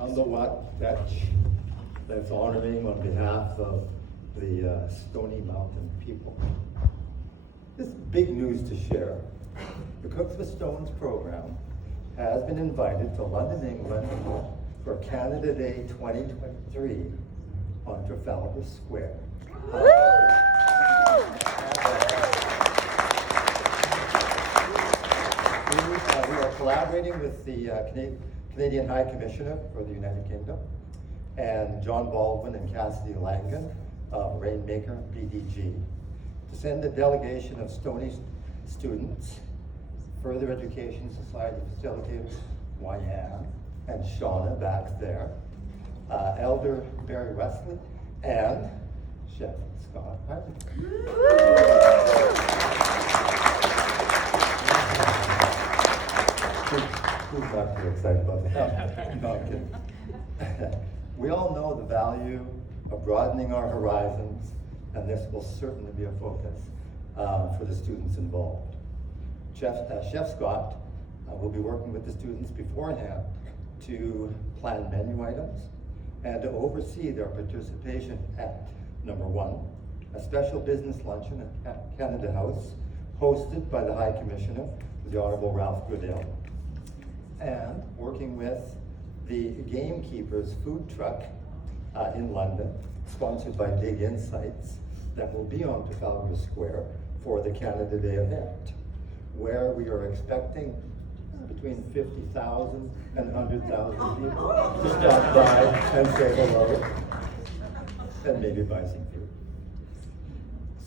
on the what bench that's honoring on behalf of the Stony Mountain people. This is big news to share. The Cooks with Stones program has been invited to London, England for Canada Day 2023 on Trafalgar Square. We are collaborating with the Canadian High Commissioner for the United Kingdom and John Baldwin and Cassidy Langan of Rainmaker, BDG, to send a delegation of Stony students, Further Education Society facilitators, Wyan and Shauna back there, Elder Barry Wesley, and Chef Scott Hartley. Who's not too excited about that? No, I'm kidding. We all know the value of broadening our horizons, and this will certainly be a focus for the students involved. Chef Scott will be working with the students beforehand to plan menu items and to oversee their participation at, number one, a special business luncheon at Canada House, hosted by the High Commissioner, the Honorable Ralph Goodale, and working with the Gamekeepers food truck in London, sponsored by Dig Insights, that will be on Trafalgar Square for the Canada Day event, where we are expecting between 50,000 and 100,000 people to stop by and say hello, and maybe buy some food.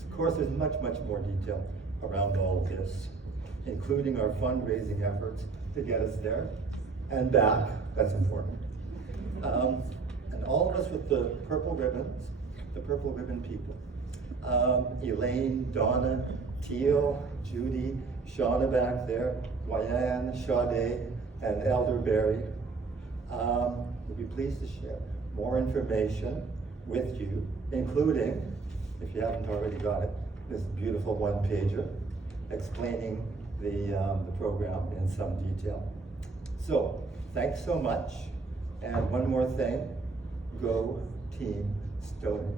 Of course, there's much more detail around all of this, including our fundraising efforts to get us there and back. That's important. And all of us with the purple ribbons, the purple ribbon people. Elaine, Donna, Teal, Judy, Shauna back there, Wyan, Sade, and Elder Barry. We'll be pleased to share more information with you, including, if you haven't already got it, this beautiful one-pager explaining the program in some detail. So, thanks so much. And one more thing, go Team Stony.